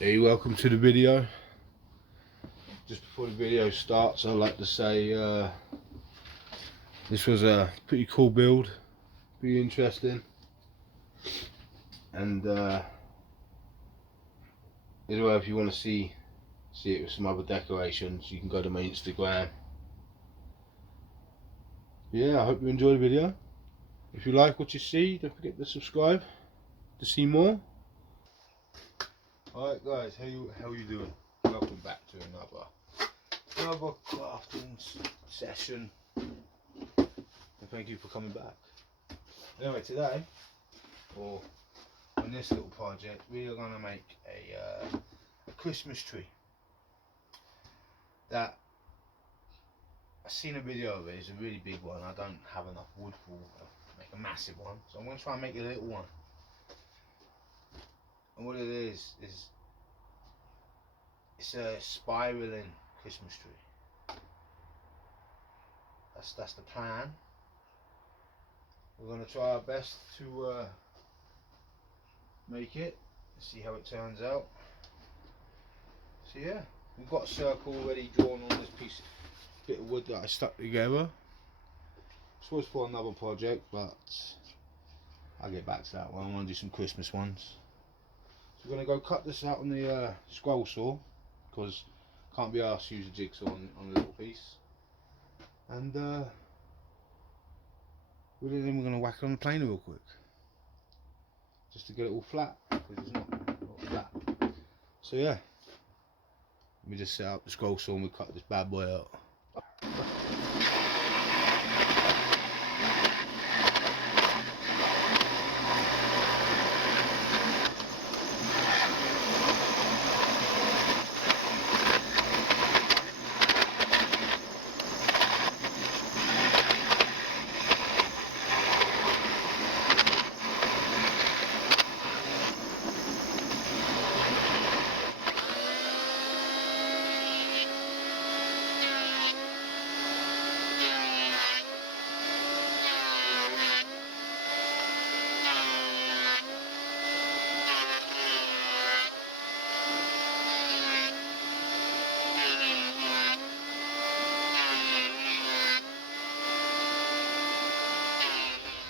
Hey, welcome to the video. Just before the video starts, I'd like to say this was a pretty cool build, pretty interesting, and as well, if you want to see it with some other decorations, you can go to my Instagram. Yeah, I hope you enjoy the video. If you like what you see, don't forget to subscribe to see more. Alright guys, how you doing? Welcome back to another crafting session, and thank you for coming back. Anyway, today, or on this little project, we are going to make a Christmas tree that I've seen a video of. It's a really big one. I don't have enough wood for make a massive one, so I'm going to try and make a little one. And what it is it's a spiraling Christmas tree. That's the plan. We're going to try our best to make it, see how it turns out. So yeah, we've got a circle already drawn on this bit of wood that I stuck together. This was for another project, but I'll get back to that one. I want to do some Christmas ones. So we're going to go cut this out on the scroll saw, because can't be asked to use a jigsaw on a little piece. And then we're going to whack it on the planer real quick, just to get it all flat, because it's not flat. So yeah, let me just set up the scroll saw and we cut this bad boy out.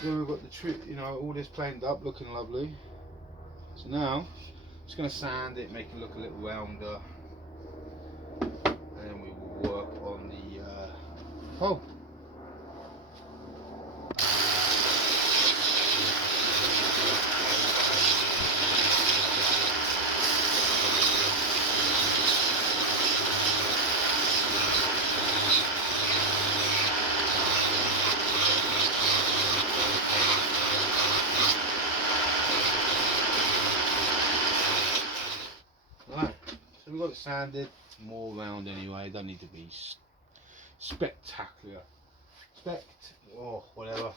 Then we've got the tree, all this planed up, looking lovely. So now, I'm just going to sand it, make it look a little rounder, and then we will work on the pole. So we've got it sanded, more round anyway, don't need to be spectacular. Or whatever.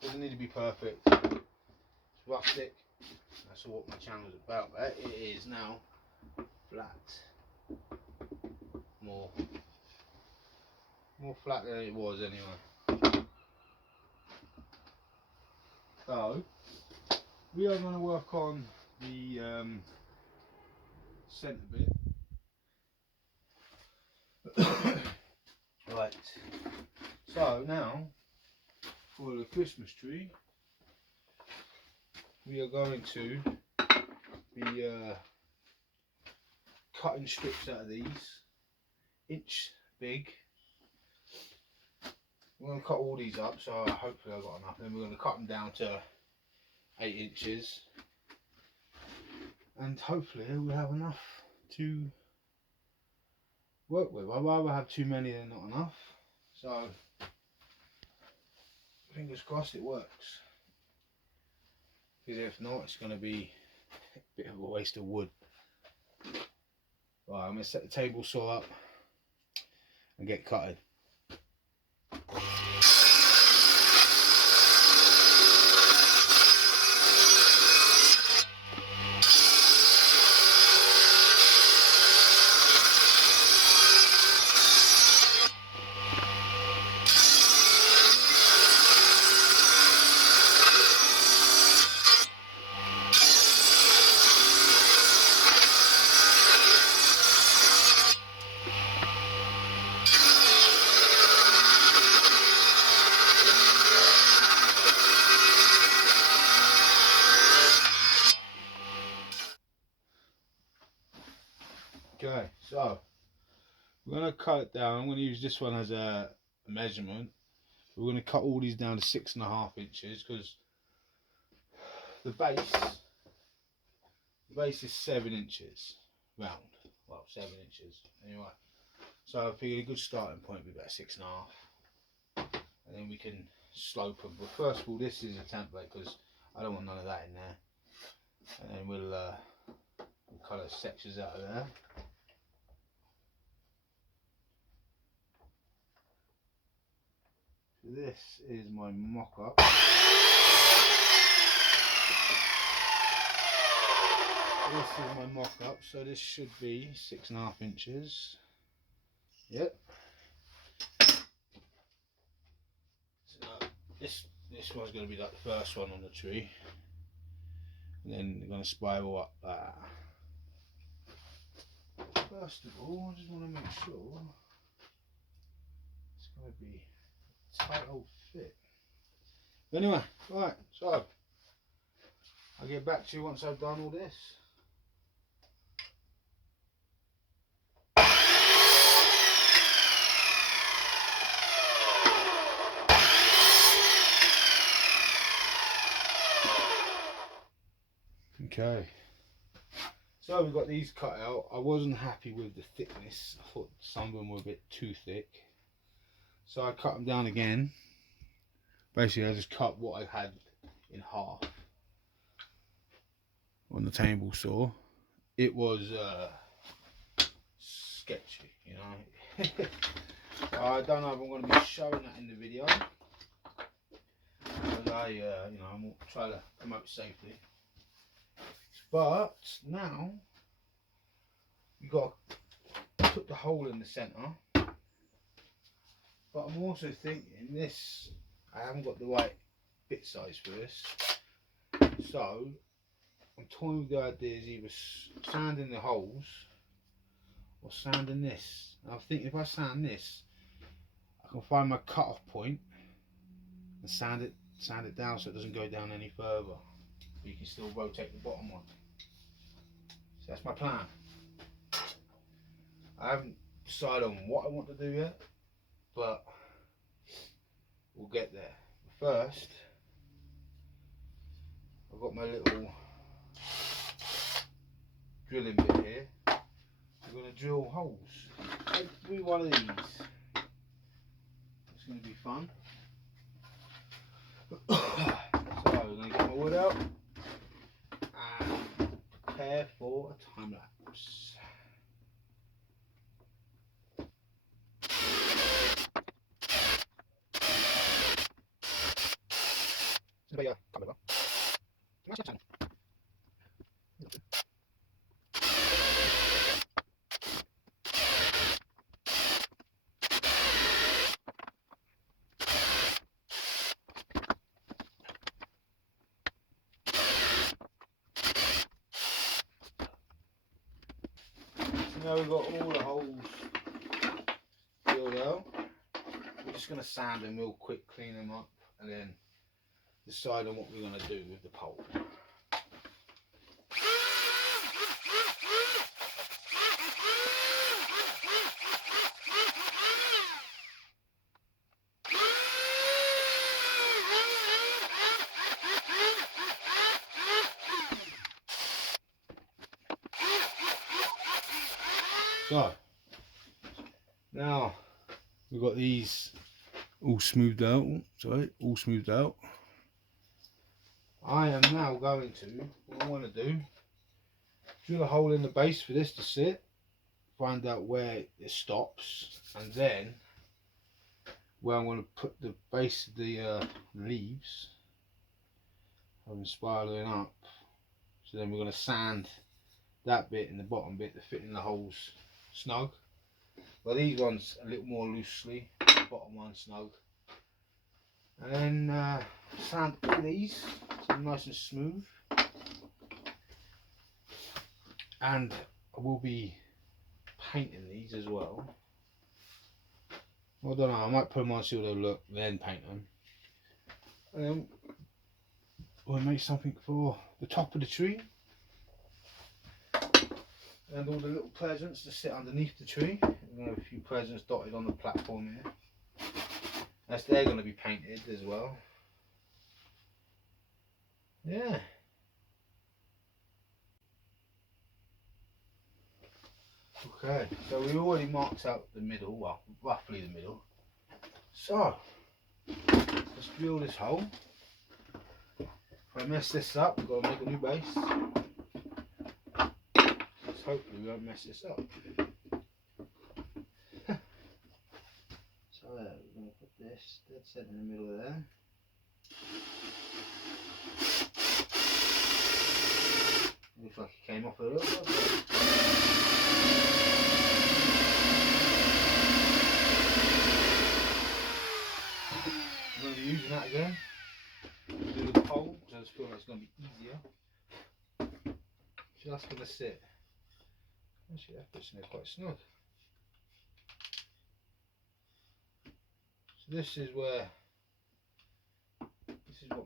Doesn't need to be perfect. It's rustic. That's what my channel is about. But it is now flat. More flat than it was anyway. So we are going to work on the centre bit. Right, so now for the Christmas tree we are going to be cutting strips out of these, inch big. We're going to cut all these up, so hopefully I've got enough. Then we're going to cut them down to 8 inches, and hopefully we'll have enough to work with. I'd rather have too many than not enough, so fingers crossed it works, because if not, it's going to be a bit of a waste of wood. Right, I'm going to set the table saw up and get cutting. Okay, so we're going to cut it down. I'm going to use this one as a measurement. We're going to cut all these down to 6.5 inches because the base is 7 inches round. Well, 7 inches anyway. So I figured a good starting point would be about 6.5, and then we can slope them. But first of all, this is a template because I don't want none of that in there, and then we'll cut the sections out of there. So this is my mock-up. This is my mock-up, so this should be 6.5 inches. Yep. So this one's going to be like the first one on the tree, and then they're going to spiral up there. First of all, I just want to make sure it's going to be a tight old fit. Anyway, right, so I'll get back to you once I've done all this. Okay, so we've got these cut out. I wasn't happy with the thickness. I thought some of them were a bit too thick, so I cut them down again. Basically I just cut what I had in half on the table saw. It was sketchy, you know. I don't know if I'm going to be showing that in the video, because you know, I'm trying to promote safety. But now we got to put the hole in the centre. But I'm also thinking this, I haven't got the right bit size for this, so I'm toying with the idea is either sanding the holes or sanding this. And I'm thinking if I sand this, I can find my cut-off point and sand it down so it doesn't go down any further. You can still rotate the bottom one. So that's my plan. I haven't decided on what I want to do yet, but we'll get there. First, I've got my little drilling bit here. We're going to drill holes. Every one of these. It's going to be fun. So I'm going to get my wood out and prepare for a time lapse. Now we've got all the holes filled out. We're just going to sand them real quick, clean them up, and then decide on what we're going to do with the pole. So now we've got these all smoothed out. All smoothed out. I am now going to, what I want to do, drill a hole in the base for this to sit, find out where it stops, and then where I'm going to put the base of the leaves, have them spiraling up. So then we're going to sand that bit and the bottom bit to fit in the holes snug. Well, these ones a little more loosely, the bottom one snug. And then sand all these so nice and smooth. And I will be painting these as well. I don't know, I might put them on, see how they look, then paint them. And then we'll make something for the top of the tree. And all the little presents to sit underneath the tree. We're going to have a few presents dotted on the platform here. They're going to be painted as well. Yeah. Okay, so we already marked out the middle, well, roughly the middle. So, let's drill this hole. If I mess this up, we've got to make a new base. Let's hopefully we won't mess this up. So we're going to put this dead set in the middle there. Looks like it came off a little bit. I'm going to be using that again. Do the pole, because I just feel like it's going to be easier. Just going to sit. Actually, that fits in there quite snug. So this is what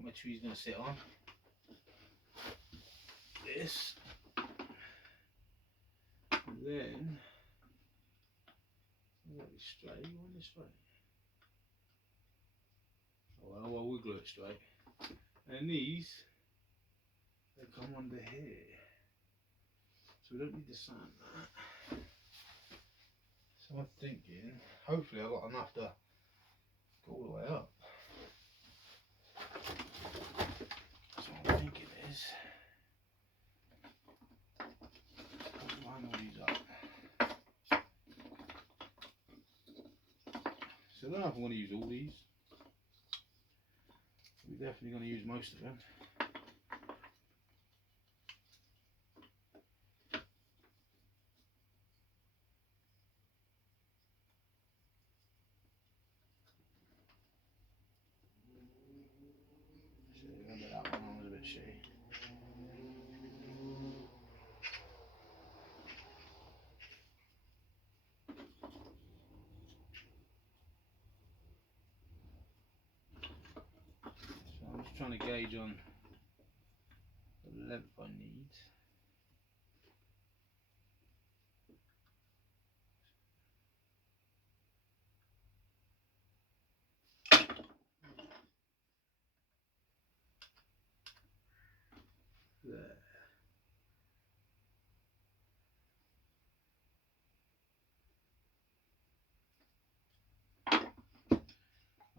my tree's going to sit on. This. And then, you want it straight, you want it straight. Oh well, we'll glue it straight. And these, they come under here. So we don't need to sand that. So I'm thinking, hopefully I've got enough to go all the way up. So what I'm thinking is, line all these up. So I don't know if I'm going to use all these. We're definitely going to use most of them. So remember that one was a bit shitty. So I'm just trying to gauge on the length I need. There.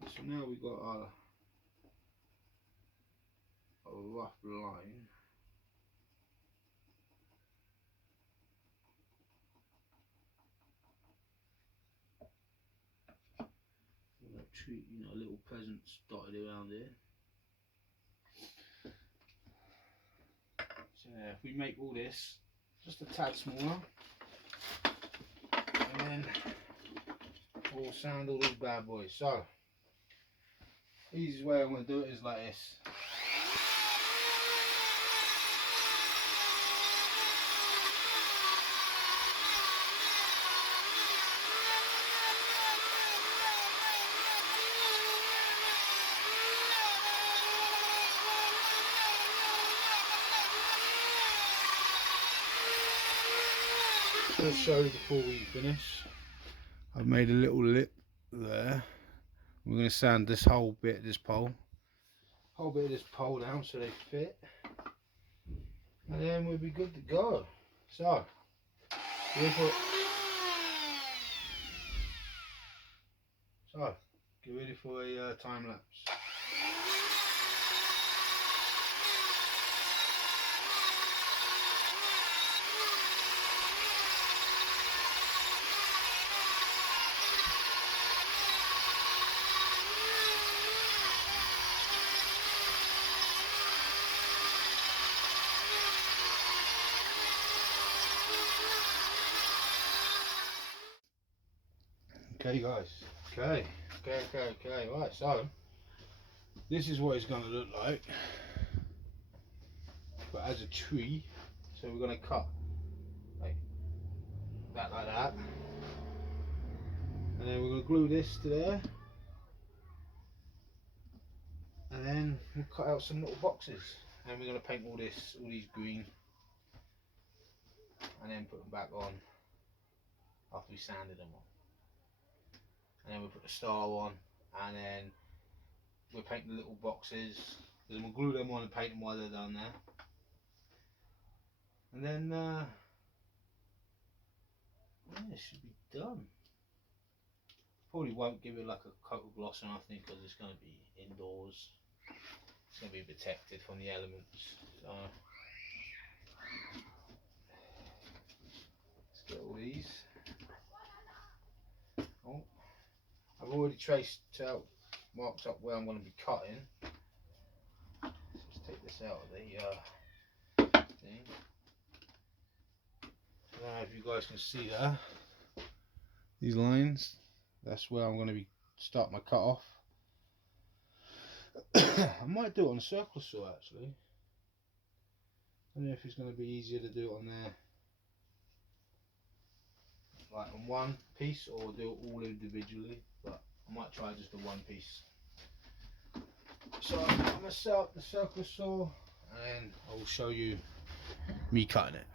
So now we've got our rough line. Treat, little presents dotted around here. So if we make all this just a tad smaller, and then we'll sand all these bad boys. So the easiest way I'm going to do it is like this. Just show you before we finish. I've made a little lip there. We're going to sand this whole bit of this pole down so they fit, and then we'll be good to go. So get ready for a time lapse. Okay guys, okay, right, so this is what it's going to look like, but as a tree. So we're going to cut like that, and then we're going to glue this to there, and then we'll cut out some little boxes, and we're going to paint all these green, and then put them back on after we sanded them on. And then we put the star on, and then we'll paint the little boxes, and then we'll glue them on and paint them while they're down there. And then yeah, it should be done. Probably won't give it like a coat of gloss or nothing because it's going to be indoors. It's going to be protected from the elements. So let's get all these. Oh, I've already traced out, marked up where I'm going to be cutting. Let's take this out of the thing. I don't know if you guys can see that. These lines. That's where I'm going to be start my cut off. I might do it on a circular saw actually. I don't know if it's going to be easier to do it on there, like on one piece, or do it all individually. But I might try just the one piece. So I'm going to set up the circular saw, and I will show you me cutting it.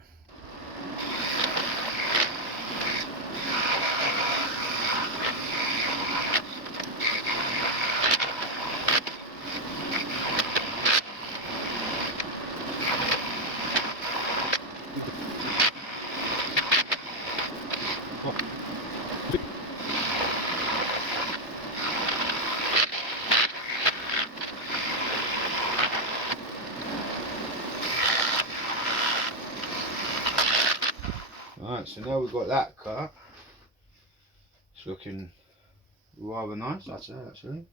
Alright, so now we've got that cut. It's looking rather nice, I'd say actually.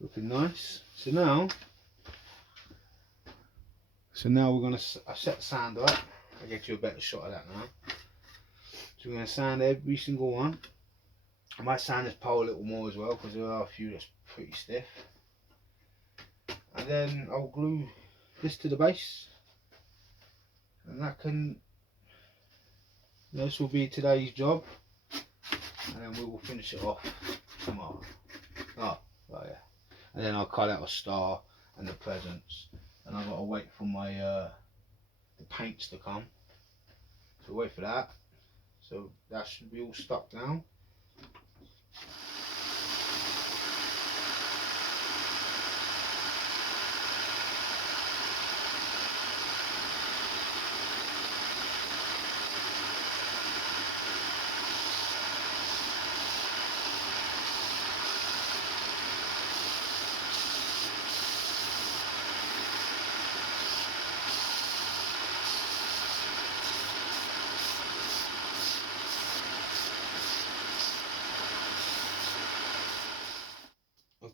Looking nice. So now we're going to set the sander up. I'll get you a better shot of that now. So we're going to sand every single one. I might sand this pole a little more as well because there are a few that's pretty stiff. And then I'll glue this to the base. And that can, this will be today's job. And then we will finish it off tomorrow. Oh yeah. And then I'll cut out a star and the presents. And I've got to wait for my the paints to come. So wait for that. So that should be all stuck down.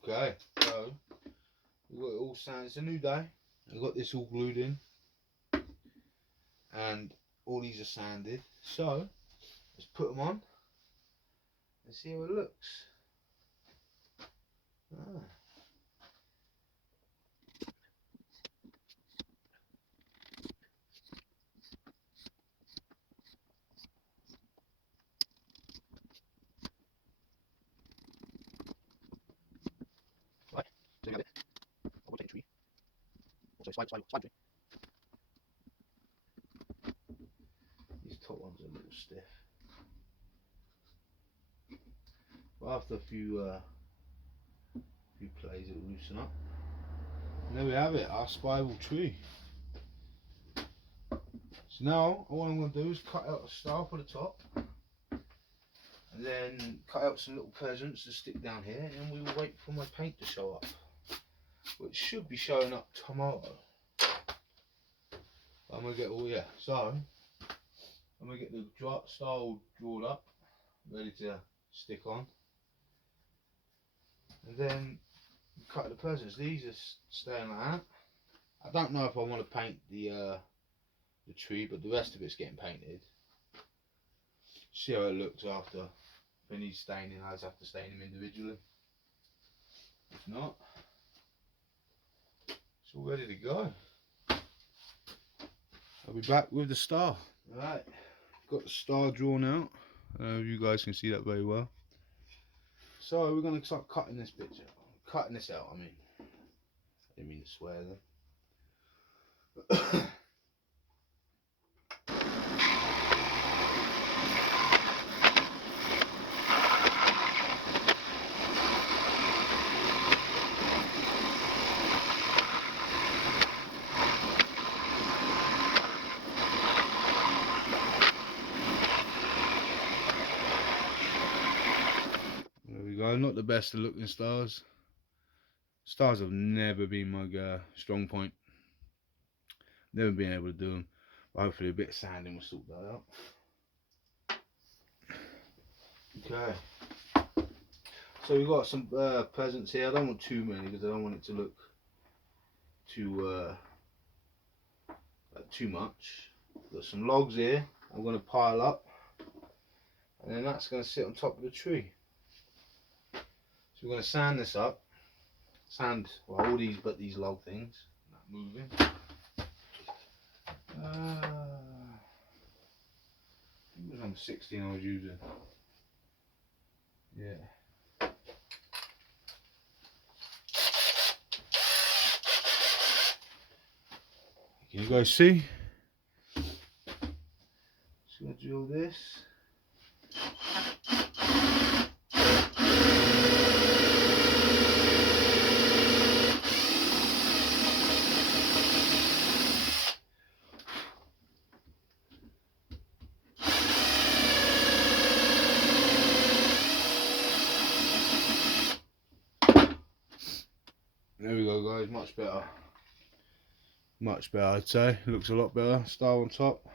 Okay, so we've got it all sanded. It's a new day. I've got this all glued in, and all these are sanded. So let's put them on and see how it looks. Ah. Right, so it. I'll take a tree. Also slide tree. These top ones are a little stiff. But after a few plays it will loosen up. And there we have it, our spiral tree. So now all I'm going to do is cut out a star for the top. And then cut out some little presents to stick down here, and we will wait for my paint to show up, which should be showing up tomorrow. I'm gonna get I'm gonna get the star all drawn up, ready to stick on, and then cut the presents. These are staying like that. I don't know if I want to paint the tree, but the rest of it's getting painted. See how it looks after. If it needs staining, I just have to stain them individually. If not, it's all ready to go. I'll be back with the star. Right, got the star drawn out. I don't know if you guys can see that very well. So we're going to start cutting this bit out. Cutting this out, I mean. I didn't mean to swear then. There we go, not the best of looking stars. Stars have never been my strong point. Never been able to do them. But hopefully a bit of sanding will sort that out. Okay. So we've got some presents here. I don't want too many because I don't want it to look too like too much. Got some logs here. I'm going to pile up, and then that's going to sit on top of the tree. So we're going to sand this up. Sand, well, all these but these log things. Not moving. It was number 16 I was using. Yeah. Can you guys see? Just gonna drill this. There we go, guys, much better. Much better, I'd say. Looks a lot better. Star on top.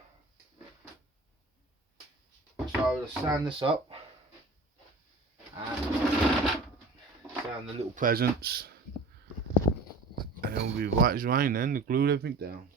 So I'm going to sand this up and sand the little presents, and it'll be white as rain then, to glue everything down.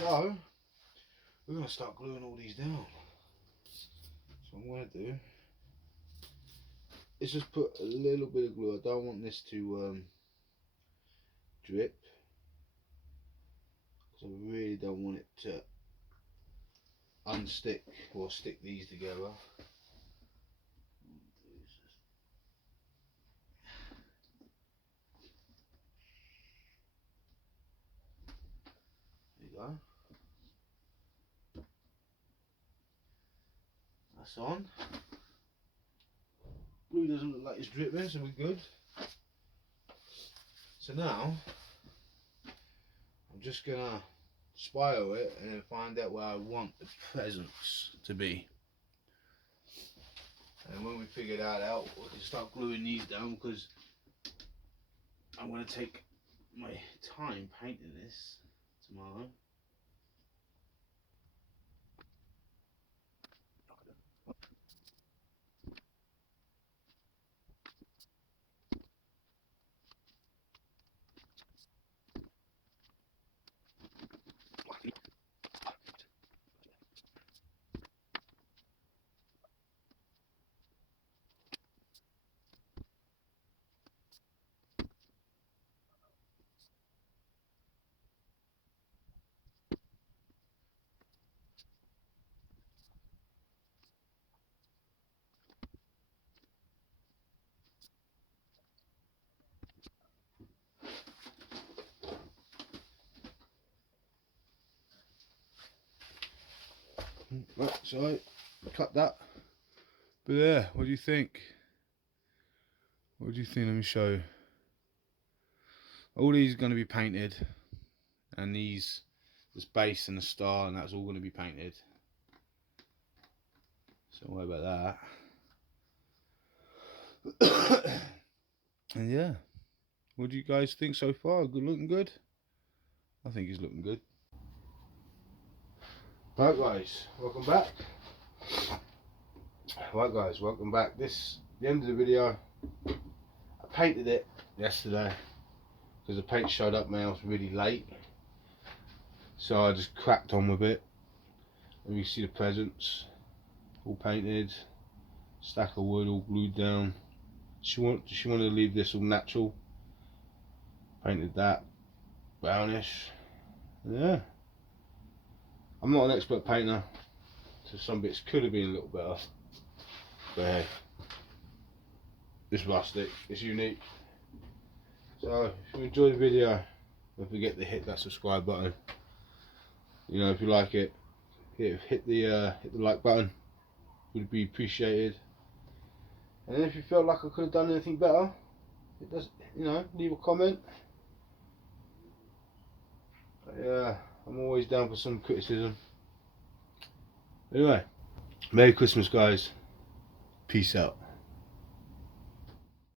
So, we're going to start gluing all these down. So what I'm going to do is just put a little bit of glue. I don't want this to drip, because I really don't want it to unstick or stick these together. There you go. That's on. Glue doesn't look like it's dripping, so we're good. So now I'm just gonna spiral it and then find out where I want the presents to be. And when we figure that out, we can start gluing these down, because I'm gonna take my time painting this tomorrow. Right, so cut that. But yeah, what do you think? What do you think? Let me show you. All these are going to be painted, and this base and the star, and that's all going to be painted. So don't worry about that. And yeah, what do you guys think so far? Good, looking good? I think it's looking good. Right guys, welcome back. Right guys, welcome back. The end of the video. I painted it yesterday because the paint showed up my house really late, so I just cracked on with it. And you see the presents all painted, stack of wood all glued down. She wanted to leave this all natural. Painted that brownish. Yeah, I'm not an expert painter, so some bits could have been a little better, but hey, it's rustic, it's unique. So if you enjoyed the video, don't forget to hit that subscribe button. You know, if you like it, hit the like button, would be appreciated. And then if you felt like I could have done anything better, it does, you know, leave a comment. But yeah, I'm always down for some criticism. Anyway, Merry Christmas, guys. Peace out.